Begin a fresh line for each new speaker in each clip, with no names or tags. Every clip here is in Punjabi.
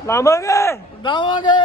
ਲਾਵਾਂਗੇ
ਲਾਵਾਂਗੇ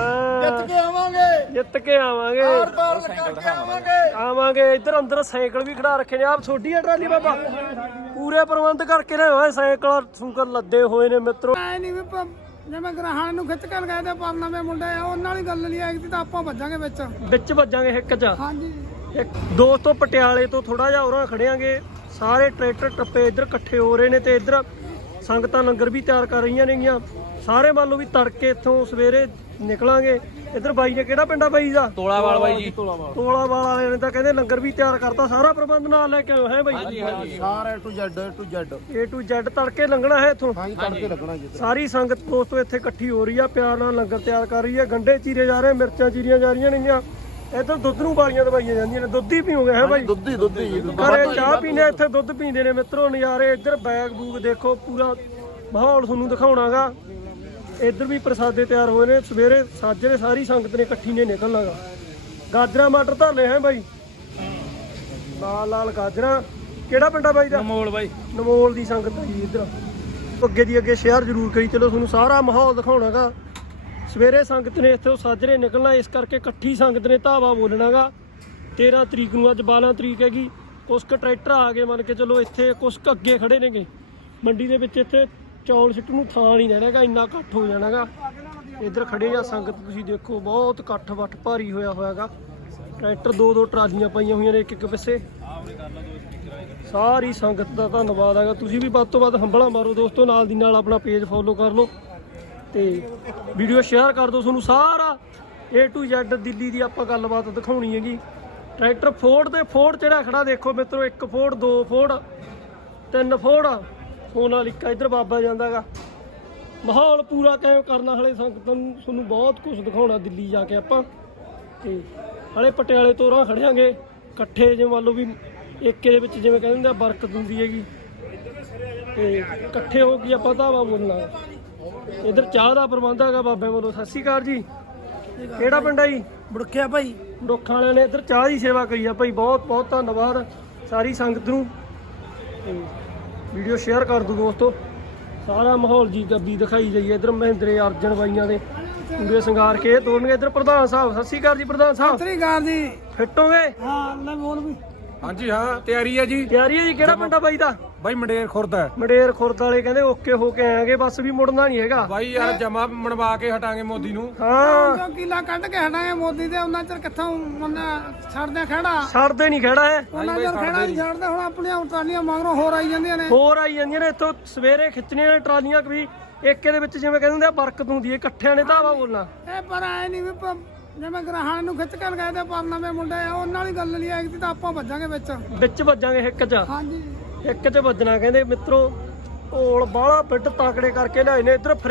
ਜਿੱਤ ਕੇ ਆਵਾਂਗੇ ਆਰ-ਪਾਰ ਕਰਕੇ
ਆਵਾਂਗੇ। ਇੱਧਰ ਅੰਦਰ ਸਾਈਕਲ ਵੀ ਖੜਾ ਰੱਖੇ ਨੇ। ਆਪ ਛੋਟੀ ਆ ਟਰਾਲੀ ਬਾਬਾ ਪੂਰੇ ਪ੍ਰਬੰਧ ਕਰਕੇ ਰਹੇ ਹੋਏ ਸਾਈਕਲ ਸੂਕਰ ਲੱਦੇ ਹੋਏ ਨੇ ਮਿੱਤਰੋ।
ਐ ਨਹੀਂ ਵੀ ਜਿਵੇਂ ਗ੍ਰਾਹਣ ਨੂੰ ਖਿੱਚ ਕੇ ਲਗਾਏ ਤੇ ਪਰਨਾਵੇਂ ਮੁੰਡੇ ਆ ਉਹਨਾਂ ਵਾਲੀ ਗੱਲ ਨਹੀਂ ਆਈ ਤਾਂ ਆਪਾਂ ਵੱਜਾਂਗੇ ਵਿੱਚ
ਵੱਜਾਂਗੇ ਹਿੱਕ ਚ।
ਹਾਂਜੀ
ਇੱਕ ਦੋਸਤੋ ਪਟਿਆਲੇ ਤੋਂ ਥੋੜਾ ਜਿਹਾ ਉਰਾਂ ਖੜਿਆਂਗੇ। ਸਾਰੇ ਟਰੈਕਟਰ ਟੱਪੇ ਇੱਧਰ ਇਕੱਠੇ ਹੋ ਰਹੇ ਨੇ ਤੇ ਇੱਧਰ ਸੰਗਤਾਂ ਲੰਗਰ ਵੀ ਤਿਆਰ ਕਰ ਰਹੀਆਂ ਨੇਗੀਆਂ। ਸਾਰੇ ਮੰਨ ਲਓ ਵੀ ਤੜਕੇ ਇੱਥੋਂ ਸਵੇਰੇ ਨਿਕਲਾਂਗੇ। ਇੱਧਰ ਬਾਈ ਨੇ ਕਿਹੜਾ ਪਿੰਡਾ ਬਾਈ ਦਾ?
ਤੋਲਾਵਾਲ ਬਾਈ ਜੀ।
ਤੋਲਾਵਾਲ ਵਾਲੇ ਨੇ ਤਾਂ ਕਹਿੰਦੇ ਲੰਗਰ ਵੀ ਤਿਆਰ ਕਰਤਾ। ਸਾਰਾ ਪ੍ਰਬੰਧ ਨਾਲ ਲੈ ਕੇ ਆਏ ਹੈ ਬਾਈ?
ਸਾਰਾ A to Z
ਤੜਕੇ ਲੰਘਣਾ ਹੈ ਇੱਥੋਂ।
ਹਾਂਜੀ ਤੜਕੇ ਲੱਗਣਾ ਜੀ।
ਸਾਰੀ ਸੰਗਤ ਦੋਸਤੋ ਇੱਥੇ ਇਕੱਠੀ ਹੋ ਰਹੀ ਆ, ਪਿਆਰ ਨਾਲ ਲੰਗਰ ਤਿਆਰ ਕਰ ਰਹੀ ਹੈ। ਗੰਡੇ ਚੀਰੇ ਜਾ ਰਹੇ, ਮਿਰਚਾਂ ਚੀਰੀਆਂ ਜਾ ਰਹੀਆਂ ਨੇਗੀਆਂ। ਇੱਧਰ ਦੁੱਧ ਨੂੰ ਬਾਲੀਆਂ ਦਵਾਈਆਂ ਜਾਂਦੀਆਂ ਨੇ। ਦੁੱਧ ਹੀ ਪੀਓਗੇ ਹੈ ਬਾਈ?
ਦੁੱਧੀ
ਘਰੇ ਚਾਹ ਪੀਣੇ, ਇੱਥੇ ਦੁੱਧ ਪੀਂਦੇ ਨੇ ਮਿੱਤਰੋ। ਨਜ਼ਾਰੇ ਇੱਧਰ ਬੈਗ ਬੂਗ ਦੇਖੋ, ਪੂਰਾ ਮਾਹੌਲ ਤੁਹਾਨੂੰ ਦਿਖਾਉਣਾਗਾ। ਇੱਧਰ ਵੀ ਪ੍ਰਸਾਦੇ ਤਿਆਰ ਹੋਏ ਨੇ। ਸਵੇਰੇ ਸਾਜਰੇ ਸਾਰੀ ਸੰਗਤ ਨੇ ਇਕੱਠੀ ਨੇ ਨਿਕਲਣਾਗਾ। ਗਾਜਰਾਂ ਮਟਰ ਧਰਨੇ ਹੈ ਬਾਈ, ਲਾਲ ਲਾਲ ਗਾਜਰਾਂ। ਕਿਹੜਾ ਪਿੰਡਾ ਬਾਈ ਦਾ?
ਨਮੋਲ ਬਾਈ।
ਨਮੋਲ ਦੀ ਸੰਗਤ ਹੈ ਜੀ। ਇੱਧਰ ਅੱਗੇ ਦੀ ਅੱਗੇ ਸ਼ੇਅਰ ਜ਼ਰੂਰ ਕਰੀ ਚਲੋ, ਤੁਹਾਨੂੰ ਸਾਰਾ ਮਾਹੌਲ ਦਿਖਾਉਣਾਗਾ। ਸਵੇਰੇ ਸੰਗਤ ਨੇ ਇੱਥੋਂ ਸਾਜਰੇ ਨਿਕਲਣਾ, ਇਸ ਕਰਕੇ ਇਕੱਠੀ ਸੰਗਤ ਨੇ ਧਾਵਾ ਬੋਲਣਾਗਾ। 13 ਤਰੀਕ ਨੂੰ, ਅੱਜ 12 ਤਰੀਕ ਹੈਗੀ। ਕੁਛ ਕੁ ਟਰੈਕਟਰ ਆ ਗਏ ਮੰਨ ਕੇ ਚਲੋ ਇੱਥੇ, ਕੁਛ ਕੁ ਅੱਗੇ ਖੜੇ ਨੇਗੇ ਮੰਡੀ ਦੇ ਵਿੱਚ। ਇੱਥੇ ਚੌਲ ਸਿੱਟਣ ਨੂੰ ਥਾਂ ਨਹੀਂ ਰਹਿਣਾਗਾ, ਇੰਨਾ ਇਕੱਠ ਹੋ ਜਾਣਾਗਾ। ਇੱਧਰ ਖੜੇ ਆ ਸੰਗਤ, ਤੁਸੀਂ ਦੇਖੋ ਬਹੁਤ ਇਕੱਠ ਵੱਟ ਭਾਰੀ ਹੋਇਆ ਹੋਇਆਗਾ। ਟਰੈਕਟਰ ਦੋ ਟਰਾਲੀਆਂ ਪਾਈਆਂ ਹੋਈਆਂ ਨੇ ਇੱਕ ਇੱਕ ਪਿੱਛੇ। ਸਾਰੀ ਸੰਗਤ ਦਾ ਧੰਨਵਾਦ ਹੈਗਾ। ਤੁਸੀਂ ਵੀ ਵੱਧ ਤੋਂ ਵੱਧ ਹੰਬਲਾ ਮਾਰੋ ਦੋਸਤੋ। ਨਾਲ ਦੀ ਨਾਲ ਆਪਣਾ ਪੇਜ ਫੋਲੋ ਕਰ ਲਓ ਤੇ ਵੀਡੀਓ ਸ਼ੇਅਰ ਕਰ ਦਿਓ। ਤੁਹਾਨੂੰ ਸਾਰਾ A to Z ਦਿੱਲੀ ਦੀ ਆਪਾਂ ਗੱਲਬਾਤ ਦਿਖਾਉਣੀ ਹੈਗੀ। ਟਰੈਕਟਰ ਫੋਰਡ ਤੇ ਫੋਰਡ ਜਿਹੜਾ ਖੜਾ ਦੇਖੋ ਮਿੱਤਰੋ, 1 ਫੋਰਡ 2 ਫੋਰਡ 3 ਫੋਰਡ ਸੋਨਾਲੀਕਾ। ਇੱਧਰ ਬਾਬਾ ਜਾਂਦਾਗਾ। ਮਾਹੌਲ ਪੂਰਾ ਕਾਇਮ ਕਰਨਾ। ਹਲੇ ਸੰਗਤਾਂ ਨੂੰ ਤੁਹਾਨੂੰ ਬਹੁਤ ਕੁਝ ਦਿਖਾਉਣਾ ਦਿੱਲੀ ਜਾ ਕੇ ਆਪਾਂ। ਤੇ ਹਲੇ ਪਟਿਆਲੇ ਤੋਂ ਰਾਹ ਖੜਿਆਂਗੇ ਇਕੱਠੇ, ਜਿਵੇਂ ਮੰਨ ਲਓ ਵੀ ਏਕੇ ਦੇ ਵਿੱਚ ਜਿਵੇਂ ਕਹਿੰਦੇ ਹੁੰਦੇ ਆ ਬਰਕਤ ਹੁੰਦੀ ਹੈਗੀ। ਤੇ ਇਕੱਠੇ ਹੋ ਕੇ ਆਪਾਂ ਧਾਵਾ ਬੋਲਣਾ। ਇੱਧਰ ਚਾਹ ਦਾ ਪ੍ਰਬੰਧ ਹੈਗਾ ਬਾਬੇ ਵੱਲੋਂ। ਸਤਿ ਸ਼੍ਰੀ ਅਕਾਲ ਜੀ। ਕਿਹੜਾ ਪਿੰਡ ਹੈ ਜੀ?
ਬੁੜਕਿਆ ਭਾਈ।
ਬੁੜਕਾਂ ਵਾਲਿਆਂ ਨੇ ਇੱਧਰ ਚਾਹ ਦੀ ਸੇਵਾ ਕਰੀ ਆ ਭਾਈ। ਬਹੁਤ ਬਹੁਤ ਧੰਨਵਾਦ ਸਾਰੀ ਸੰਗਤ ਨੂੰ। ਤੇ ਵੀਡੀਓ ਸ਼ੇਅਰ ਕਰ ਦਿਓ ਦੋਸਤੋ। ਸਾਰਾ ਮਾਹੌਲ ਜੀ ਗੱਬੀ ਦਿਖਾਈ ਜਾਈਏ। ਇੱਧਰ ਮਹਿੰਦਰੇ ਅਰਜਨ ਬਾਈਆਂ ਦੇ ਪੂਰੇ ਸ਼ਿੰਗਾਰ ਕੇ ਤੋੜਨਗੇ। ਇੱਧਰ ਪ੍ਰਧਾਨ ਸਾਹਿਬ, ਸਤਿ ਸ਼੍ਰੀ ਅਕਾਲ ਜੀ ਪ੍ਰਧਾਨ ਸਾਹਿਬ।
ਸਤਿ ਸ੍ਰੀ ਅਕਾਲ ਜੀ।
ਫਿੱਟ ਹੋਗੇ?
ਹਾਂ ਲੈ ਬੋਲ ਵੀ।
ਹਾਂਜੀ ਹਾਂ ਤਿਆਰੀ ਹੈ ਜੀ।
ਤਿਆਰੀ ਹੈ ਜੀ। ਕਿਹੜਾ ਪਿੰਡਾ ਬਾਈ ਦਾ?
ਬਾਈ ਮੰਡੇਰ ਖੁਰਦ ਹੈ।
ਮੰਡੇਰ ਖੁਰਦ ਵਾਲੇ ਕਹਿੰਦੇ ਓਕੇ ਹੋ ਕੇ ਆਏਗੇ, ਬਸ ਵੀ ਮੁੜਨਾ ਨਹੀਂ ਹੈਗਾ
ਬਾਈ ਯਾਰ ਜਮਾ ਮਣਵਾ ਕੇ ਹਟਾਂਗੇ ਮੋਦੀ ਨੂੰ।
ਹਾਂ
ਜੋ ਕਿਲਾ ਕੱਢ ਕੇ ਹਟਾਂਗੇ ਮੋਦੀ ਦੇ, ਉਹਨਾਂ ਚਿਰ ਕਿੱਥੋਂ ਛੱਡਦੇ ਖੜਾ।
ਛੱਡਦੇ ਨਹੀਂ ਖੜਾ ਹੈ।
ਉਹਨਾਂ ਚਿਰ ਖੜਾ ਨਹੀਂ ਛੱਡਦੇ। ਹੁਣ ਆਪਣੀਆਂ ਟਰਾਲੀਆਂ ਮਗਰੋਂ ਹੋਰ ਆਈ ਜਾਂਦੀਆਂ ਨੇ।
ਹੋਰ ਆਈ ਜਾਂਦੀਆਂ ਨੇ। ਇੱਥੋਂ ਸਵੇਰੇ ਖਿੱਚਣੀਆਂ ਨੇ ਟਰਾਲੀਆਂ ਵੀ ਏਕੇ ਦੇ ਵਿੱਚ, ਜਿਵੇਂ ਕਹਿੰਦੇ ਹੁੰਦੇ ਆ ਬਰਕਤ ਹੁੰਦੀ ਹੈ। ਇਕੱਠਿਆਂ ਨੇ ਧਾਵਾ ਬੋਲਣਾ।
ਇਹ ਪਰ ਐ ਨਹੀਂ ਵੀ ਜਿਵੇਂ ਗ੍ਰਾਹਣ ਨੂੰ ਖਿੱਚ ਕੇ ਲਗਾਏ ਤੇ ਪਰਨਾਵੇਂ ਮੁੰਡੇ ਆ ਉਹਨਾਂ ਵਾਲੀ ਗੱਲ ਨਹੀਂ ਆਈ ਤਾਂ ਆਪਾਂ ਵੱਜਾਂਗੇ ਵਿੱਚ
ਵੱਜਾਂਗੇ ਹਿੱਕ ਚ।
ਹਾਂਜੀ
ਇੱਕ ਚ ਵੱਜਣਾ ਕਹਿੰਦੇ ਮਿੱਤਰੋ। ਢੋਲ ਬਾਹਲਾ ਬਿੱਡ ਤਾਕੜੇ ਕਰਕੇ ਲਿਆਏ ਨੇ। ਇੱਧਰ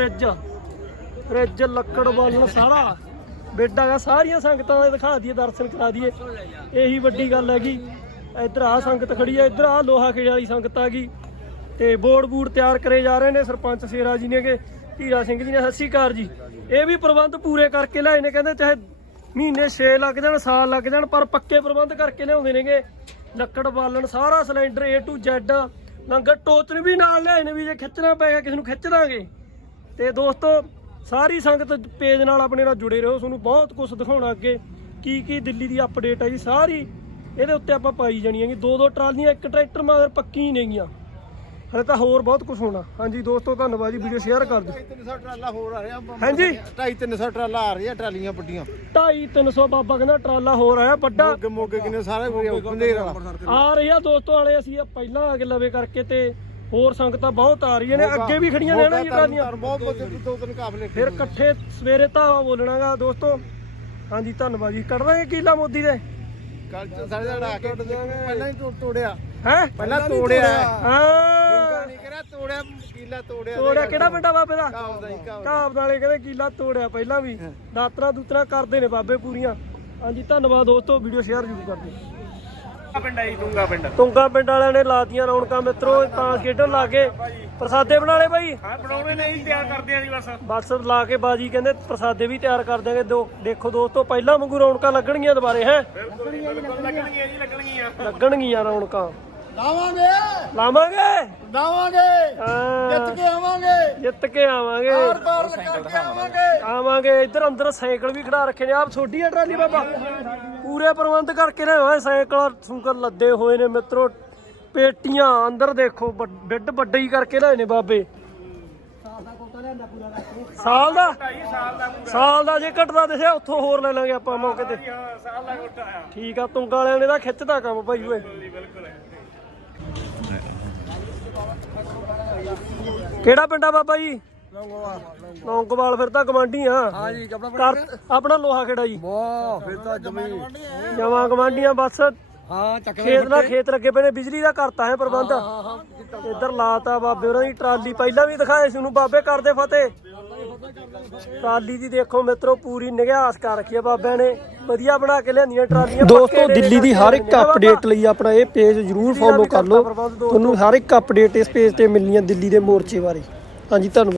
ਫਰਿੱਜ ਲੱਕੜ ਬਾਲਣ ਸਾਰਾ ਬਿੱਡ ਹੈਗਾ। ਸਾਰੀਆਂ ਸੰਗਤਾਂ ਦੇ ਦਿਖਾ ਦਈਏ, ਦਰਸ਼ਨ ਕਰਾ ਦਈਏ, ਇਹੀ ਵੱਡੀ ਗੱਲ ਹੈਗੀ। ਇੱਧਰ ਆਹ ਸੰਗਤ ਖੜੀ ਹੈ, ਇੱਧਰ ਆਹ ਲੋਹਾ ਖੇੜੇ ਵਾਲੀ ਸੰਗਤ ਆ ਗਈ। ਤੇ ਬੋਰਡ ਬੂੜ ਤਿਆਰ ਕਰੇ ਜਾ ਰਹੇ ਨੇ। ਸਰਪੰਚ ਸੇਰਾ ਜੀ ਨੇਗੇ, ਹੀਰਾ ਸਿੰਘ ਜੀ ਨੇ। ਸਤਿ ਸ਼੍ਰੀ ਅਕਾਲ ਜੀ। ਇਹ ਵੀ ਪ੍ਰਬੰਧ ਪੂਰੇ ਕਰਕੇ ਲਿਆਏ ਨੇ। ਕਹਿੰਦੇ ਚਾਹੇ ਮਹੀਨੇ 6 ਲੱਗ ਜਾਣ, ਸਾਲ ਲੱਗ ਜਾਣ, ਪਰ ਪੱਕੇ ਪ੍ਰਬੰਧ ਕਰਕੇ ਲਿਆਉਂਦੇ ਨੇਗੇ। ਲੱਕੜ ਬਾਲਣ ਸਾਰਾ cylinder A to Z। Langar ਟੋਚਨ ਵੀ ਨਾਲ ਲਿਆਏ ਨੇ ਵੀ ਜੇ ਖਿੱਚਣਾ ਪਏਗਾ ਕਿਸੇ ਨੂੰ ਖਿੱਚ ਦਾਂਗੇ। ਤੇ ਦੋਸਤੋ ਸਾਰੀ ਸੰਗਤ ਪੇਜ ਨਾਲ ਆਪਣੇ ਨਾਲ ਜੁੜੇ ਰਹੋ। ਤੁਹਾਨੂੰ ਬਹੁਤ ਕੁਝ ਦਿਖਾਉਣਾ ਅੱਗੇ। ਕੀ ਦਿੱਲੀ ਦੀ ਅਪਡੇਟ ਹੈ ਜੀ ਸਾਰੀ ਇਹਦੇ ਉੱਤੇ ਆਪਾਂ ਪਾਈ ਜਾਣੀ ਹੈਗੀ। 2 ਟਰਾਲੀਆਂ ਇੱਕ ਟਰੈਕਟਰ ਮਗਰ ਪੱਕੀ ਨੇਗੀਆਂ। ਹਲੇ ਤਾਂ ਹੋਰ ਬਹੁਤ ਕੁਝ ਹੋਣਾ। ਹਾਂਜੀ ਦੋਸਤੋ ਧੰਨਵਾਦ ਜੀ। ਵੀਡੀਓ ਸ਼ੇਅਰ ਕਰ ਦਿਓ।
300 ਟਰਾਲਾ ਹੋਰ ਆ ਰਿਹਾ।
ਹਾਂਜੀ
250-300 ਟਰਾਲਾ ਆ ਰਿਹਾ। ਟਰਾਲੀਆਂ ਵੱਡੀਆਂ
250-300 ਬਾਬਾ ਕਹਿੰਦਾ ਟਰਾਲਾ ਹੋਰ ਆਇਆ ਵੱਡਾ।
ਮੋਗੇ ਕਿੰਨੇ ਸਾਰੇ ਬੰਦੇਰ ਵਾਲਾ
ਆ ਰਹੀ ਆ ਦੋਸਤੋ ਵਾਲੇ। ਅਸੀਂ ਪਹਿਲਾਂ ਆ ਕੇ ਲਵੇ ਕਰਕੇ ਤੇ ਹੋਰ ਸੰਗਤਾਂ ਬਹੁਤ ਆ ਰਹੀਆਂ ਨੇ। ਅੱਗੇ ਵੀ ਖੜੀਆਂ ਨੇ ਨਾ ਜੀ ਟਰਾਲੀਆਂ।
ਬਹੁਤ 2-3 ਕਾਫਲੇ
ਫਿਰ ਇਕੱਠੇ ਸਵੇਰੇ ਧਾਵਾ ਬੋਲਣਾਗਾ ਦੋਸਤੋ। ਹਾਂਜੀ ਧੰਨਵਾਦ ਜੀ। ਕੱਢ ਦਾਂਗੇ ਕੀਲਾ ਮੋਦੀ ਦੇ।
ਕੱਲ ਸਾਰੇ ਜਣਾ ਕੇ ਪਹਿਲਾਂ ਹੀ ਤੋੜਿਆ
ਹੈ।
ਪਹਿਲਾਂ ਤੋੜਿਆ।
ਹਾਂ
ਨਹੀਂ ਕਰਿਆ ਤੋੜਿਆ। ਕੀਲਾ
ਤੋੜਿਆ। ਕਿਹੜਾ ਪਿੰਡਾ ਬਾਬੇ ਦਾ?
ਕਾਬ
ਘਾਬ ਨਾਲੇ ਕਹਿੰਦੇ ਕੀਲਾ ਤੋੜਿਆ ਪਹਿਲਾਂ ਵੀ। ਦਾਤਰਾ ਦੂਤਰਾ ਕਰਦੇ ਨੇ ਬਾਬੇ ਪੂਰੀਆਂ। ਹਾਂਜੀ ਧੰਨਵਾਦ ਦੋਸਤੋ। ਵੀਡੀਓ ਸ਼ੇਅਰ ਜ਼ਰੂਰ ਕਰ ਦਿਓ।
ਪਿੰਡ ਹੈ ਜੀ
ਤੁੰਗਾ ਪਿੰਡ ਵਾਲਿਆਂ ਨੇ ਲਾਤੀਆਂ ਰੌਣਕਾਂ ਮਿੱਤਰੋ। ਤਾਂ ਖੇਡਣ ਲੱਗੇ। ਪ੍ਰਸਾਦੇ ਬਣਾ ਲਏ ਬਾਈ?
ਹਾਂ ਬਣਾਉਣੇ ਨੇ ਜੀ, ਤਿਆਰ ਕਰਦੇ ਆ ਜੀ
ਬਸ ਲਾ ਕੇ ਬਾਜੀ ਕਹਿੰਦੇ ਪ੍ਰਸਾਦੇ ਵੀ ਤਿਆਰ ਕਰ ਦਿਆਂਗੇ। ਦੇਖੋ ਦੋਸਤੋ ਪਹਿਲਾਂ ਵਾਂਗੂ ਰੌਣਕਾਂ ਲੱਗਣਗੀਆਂ ਦੁਬਾਰੇ। ਹੈ
ਲੱਗਣਗੀਆਂ ਜੀ, ਲੱਗਣਗੀਆਂ
ਲੱਗਣਗੀਆਂ ਰੌਣਕਾਂ।
ਲਾਵਾਂਗੇ
ਲਾਵਾਂਗੇ
ਲਾਵਾਂਗੇ
ਹਾਂ,
ਜਿੱਤ ਕੇ ਆਵਾਂਗੇ
ਜਿੱਤ ਕੇ ਆਵਾਂਗੇ
ਪਾਰ ਕਰਕੇ ਆਵਾਂਗੇ
ਆਵਾਂਗੇ। ਇੱਧਰ ਅੰਦਰ ਸਾਈਕਲ ਵੀ ਖੜਾ ਰੱਖੇ ਨੇ। ਆਪ ਛੋਟੀ ਆ ਟਰਾਲੀ ਬਾਬਾ, ਪੂਰੇ ਪ੍ਰਬੰਧ ਕਰਕੇ ਲਿਆਏ ਹੋਏ ਸਾਈਕਲ ਸੁੰਕਰ ਲੱਦੇ ਹੋਏ ਨੇ ਮਿੱਤਰੋ। ਪੇਟੀਆਂ ਅੰਦਰ ਦੇਖੋ, ਬਿੱਡ ਵੱਡੇ ਹੀ ਕਰਕੇ ਲਿਆਏ ਨੇ ਬਾਬੇ। ਸਾਲ ਦਾ ਜੇ ਘਟਦਾ ਦਿਸਿਆ ਉੱਥੋਂ ਹੋਰ ਲੈ ਲਾਂਗੇ ਆਪਾਂ ਮੌਕੇ ਤੇ।
ਸਾਲ ਦਾ ਗੁੱਟਾ ਆ
ਠੀਕ ਆ, ਤੁੰਗਾ ਵਾਲਿਆਂ ਨੇ ਤਾਂ ਖਿੱਚਦਾ ਕੰਮ ਭਾਈ ਓਏ। ਕਿਹੜਾ ਪਿੰਡ ਆ ਬਾਬਾ ਜੀ? ਲੌਂਗੋਵਾਲ। ਫਿਰ ਤਾਂ ਗਵਾਂਢੀ ਆ।
ਹਾਂ ਜੀ
ਆਪਣਾ ਲੋਹਾ ਖੇੜਾ ਜੀ।
ਵਾਹ ਫਿਰ ਤਾਂ ਜ਼ਮੀਨ
ਜਮਾਂ ਗਵਾਂਢੀਆਂ ਬਸ।
ਹਾਂ ਚੱਕ
ਖੇਤ ਨਾਲ ਖੇਤ ਲੱਗੇ ਪਏ ਨੇ, ਬਿਜਲੀ ਦਾ ਕਰਤਾ ਹੈ ਪ੍ਰਬੰਧ। ਇੱਧਰ ਲਾਤਾ ਬਾਬੇ ਉਹਨਾਂ ਦੀ ਟਰਾਲੀ, ਪਹਿਲਾਂ ਵੀ ਦਿਖਾਏ ਸੀ ਉਹਨੂੰ ਬਾਬੇ ਕਰਦੇ ਫਤਿਹ। ਟਰਾਲੀ ਦੀ ਦੇਖੋ ਮਿੱਤਰੋ, ਪੂਰੀ ਨਿਗਿਆਸ ਕਰ ਰੱਖੀ ਹੈ ਬਾਬਿਆਂ ਨੇ, ਵਧੀਆ ਬਣਾ ਕੇ ਲਿਆਂਦੀਆਂ ਟਰਾਲੀਆਂ। ਦੋਸਤੋ ਦਿੱਲੀ ਦੀ ਹਰ ਇੱਕ ਅਪਡੇਟ ਲਈ ਆਪਣਾ ਇਹ ਪੇਜ ਜਰੂਰ ਫੋਲੋ ਕਰ ਲਓ, ਤੁਹਾਨੂੰ ਹਰ ਇੱਕ ਅਪਡੇਟ ਇਸ ਪੇਜ ਤੇ ਮਿਲਣੀ ਹੈ ਦਿੱਲੀ ਦੇ ਮੋਰਚੇ ਬਾਰੇ। ਹਾਂਜੀ ਧੰਨਵਾਦ।